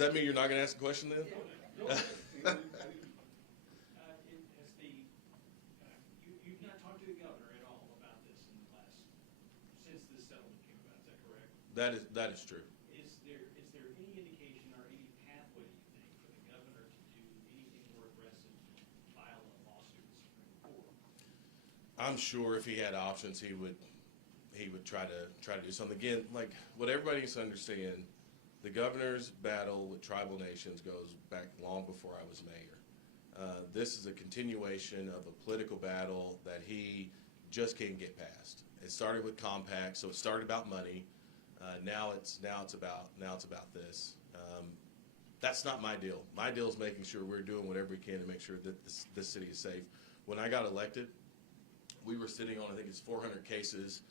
that mean you're not going to ask a question then? You've not talked to the governor at all about this since this settlement came about, is that correct? That is true. Is there any indication or any pathway, you think, for the governor to do anything more aggressive, file a lawsuit with the Supreme Court? I'm sure if he had options, he would try to do something. Again, like what everybody needs to understand, the governor's battle with tribal nations goes back long before I was mayor. This is a continuation of a political battle that he just can't get past. It started with compacts, so it started about money. Now it's about this. That's not my deal. My deal is making sure we're doing whatever we can to make sure that this city is safe. When I got elected, we were sitting on, I think it's 400 cases,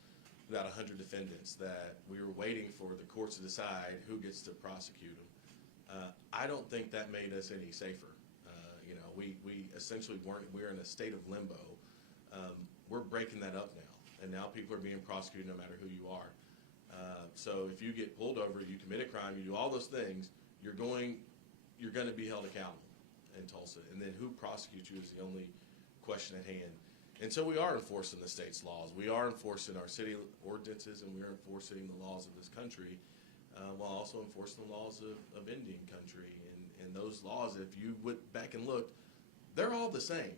about 100 defendants that we were waiting for the courts to decide who gets to prosecute them. I don't think that made us any safer. We essentially we're in a state of limbo. We're breaking that up now, and now people are being prosecuted no matter who you are. So if you get pulled over, you commit a crime, you do all those things, you're going to be held accountable in Tulsa, and then who prosecutes you is the only question at hand. And so we are enforcing the state's laws. We are enforcing our city ordinances, and we are enforcing the laws of this country, while also enforcing the laws of Indian country. And those laws, if you went back and looked, they're all the same.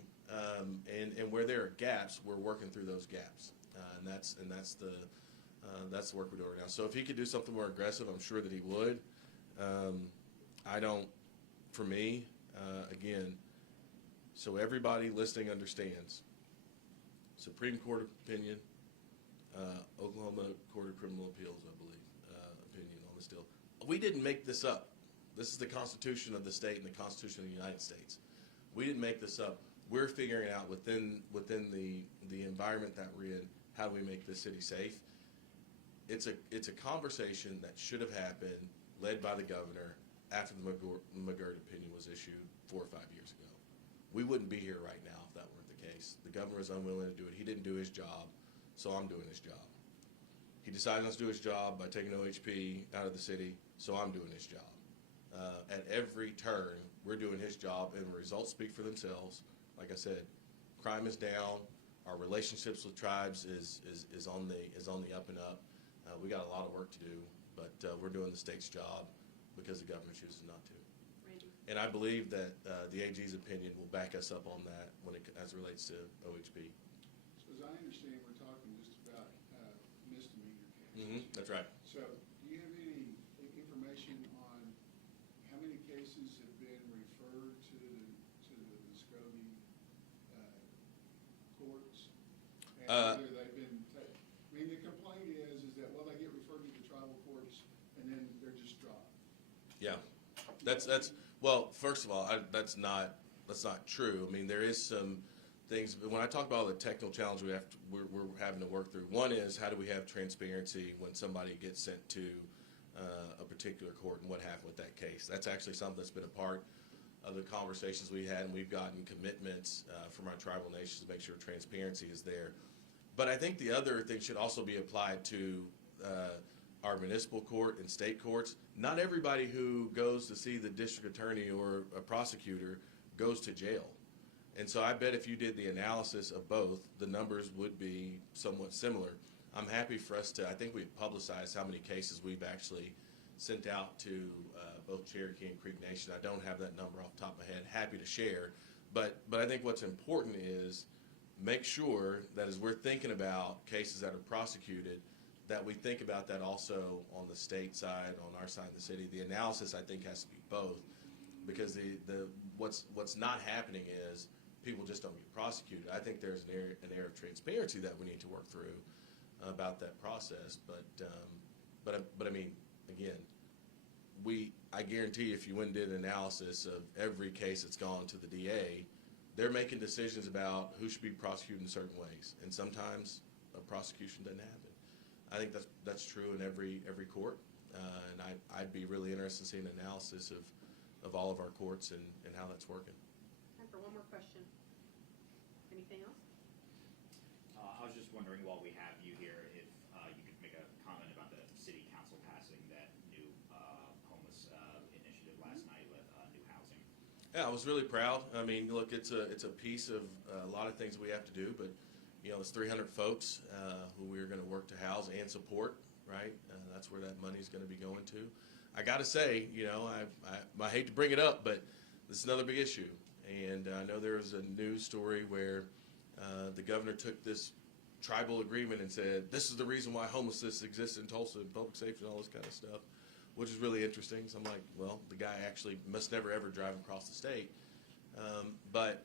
And where there are gaps, we're working through those gaps. And that's the work we're doing right now. So if he could do something more aggressive, I'm sure that he would. For me, again, so everybody listening understands. Supreme Court opinion, Oklahoma Court of Criminal Appeals, I believe, opinion on this deal. We didn't make this up. This is the Constitution of the state and the Constitution of the United States. We didn't make this up. We're figuring out within the environment that we're in, how do we make this city safe? It's a conversation that should have happened, led by the governor, after the McGirt opinion was issued 4 or 5 years ago. We wouldn't be here right now if that weren't the case. The governor was unwilling to do it. He didn't do his job, so I'm doing his job. He decided not to do his job by taking OHP out of the city, so I'm doing his job. At every turn, we're doing his job, and the results speak for themselves. Like I said, crime is down. Our relationships with tribes is on the up and up. We got a lot of work to do, but we're doing the state's job because the governor chooses not to. Randy. And I believe that the AG's opinion will back us up on that as it relates to OHP. So as I understand, we're talking just about misdemeanor cases. That's right. So do you have any information on how many cases have been referred to the Muscogee courts? And whether they've been, I mean, the complaint is that, well, they get referred to the tribal courts and then they're just dropped. Yeah, well, first of all, that's not true. I mean, there is some things. When I talk about the technical challenge we're having to work through, one is how do we have transparency when somebody gets sent to a particular court and what happened with that case. That's actually something that's been a part of the conversations we had, and we've gotten commitments from our tribal nations to make sure transparency is there. But I think the other thing should also be applied to our municipal court and state courts. Not everybody who goes to see the district attorney or a prosecutor goes to jail. And so I bet if you did the analysis of both, the numbers would be somewhat similar. I'm happy for us to, I think we've publicized how many cases we've actually sent out to both Cherokee and Creek Nation. I don't have that number off the top of my head. Happy to share. But I think what's important is make sure that as we're thinking about cases that are prosecuted, that we think about that also on the state side, on our side of the city. The analysis, I think, has to be both, because what's not happening is people just don't get prosecuted. I think there's an area of transparency that we need to work through about that process. But I mean, again, I guarantee you, if you went and did an analysis of every case that's gone to the DA, they're making decisions about who should be prosecuted in certain ways, and sometimes a prosecution doesn't happen. I think that's true in every court, and I'd be really interested in seeing an analysis of all of our courts and how that's working. Time for one more question. Anything else? I was just wondering, while we have you here, if you could make a comment about the city council passing that new homeless initiative Yeah, I was really proud. I mean, look, it's a piece of a lot of things we have to do, but it's 300 folks who we're going to work to house and support, right? That's where that money is going to be going to. I got to say, I hate to bring it up, but this is another big issue. And I know there was a news story where the governor took this tribal agreement and said, this is the reason why homelessness exists in Tulsa and public safety and all this kind of stuff, which is really interesting. So I'm like, well, the guy actually must never ever drive across the state. But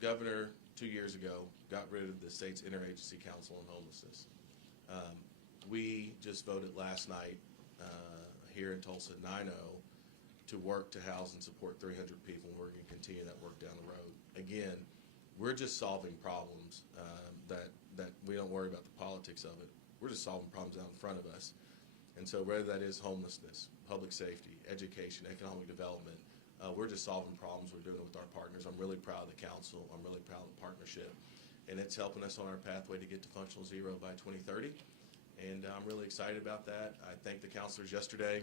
governor 2 years ago got rid of the state's interagency council on homelessness. We just voted last night here in Tulsa 9-0 to work to house and support 300 people. We're going to continue that work down the road. Again, we're just solving problems that we don't worry about the politics of it. We're just solving problems out in front of us. And so whether that is homelessness, public safety, education, economic development, we're just solving problems. We're doing it with our partners. I'm really proud of the council. I'm really proud of the partnership. And it's helping us on our pathway to get to functional zero by 2030. And I'm really excited about that. I thanked the counselors yesterday.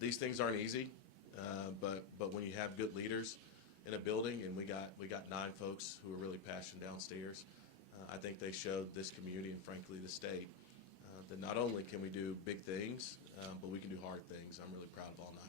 These things aren't easy, but when you have good leaders in a building, and we got 9 folks who are really passionate downstairs, I think they showed this community and frankly the state that not only can we do big things, but we can do hard things. I'm really proud of all 9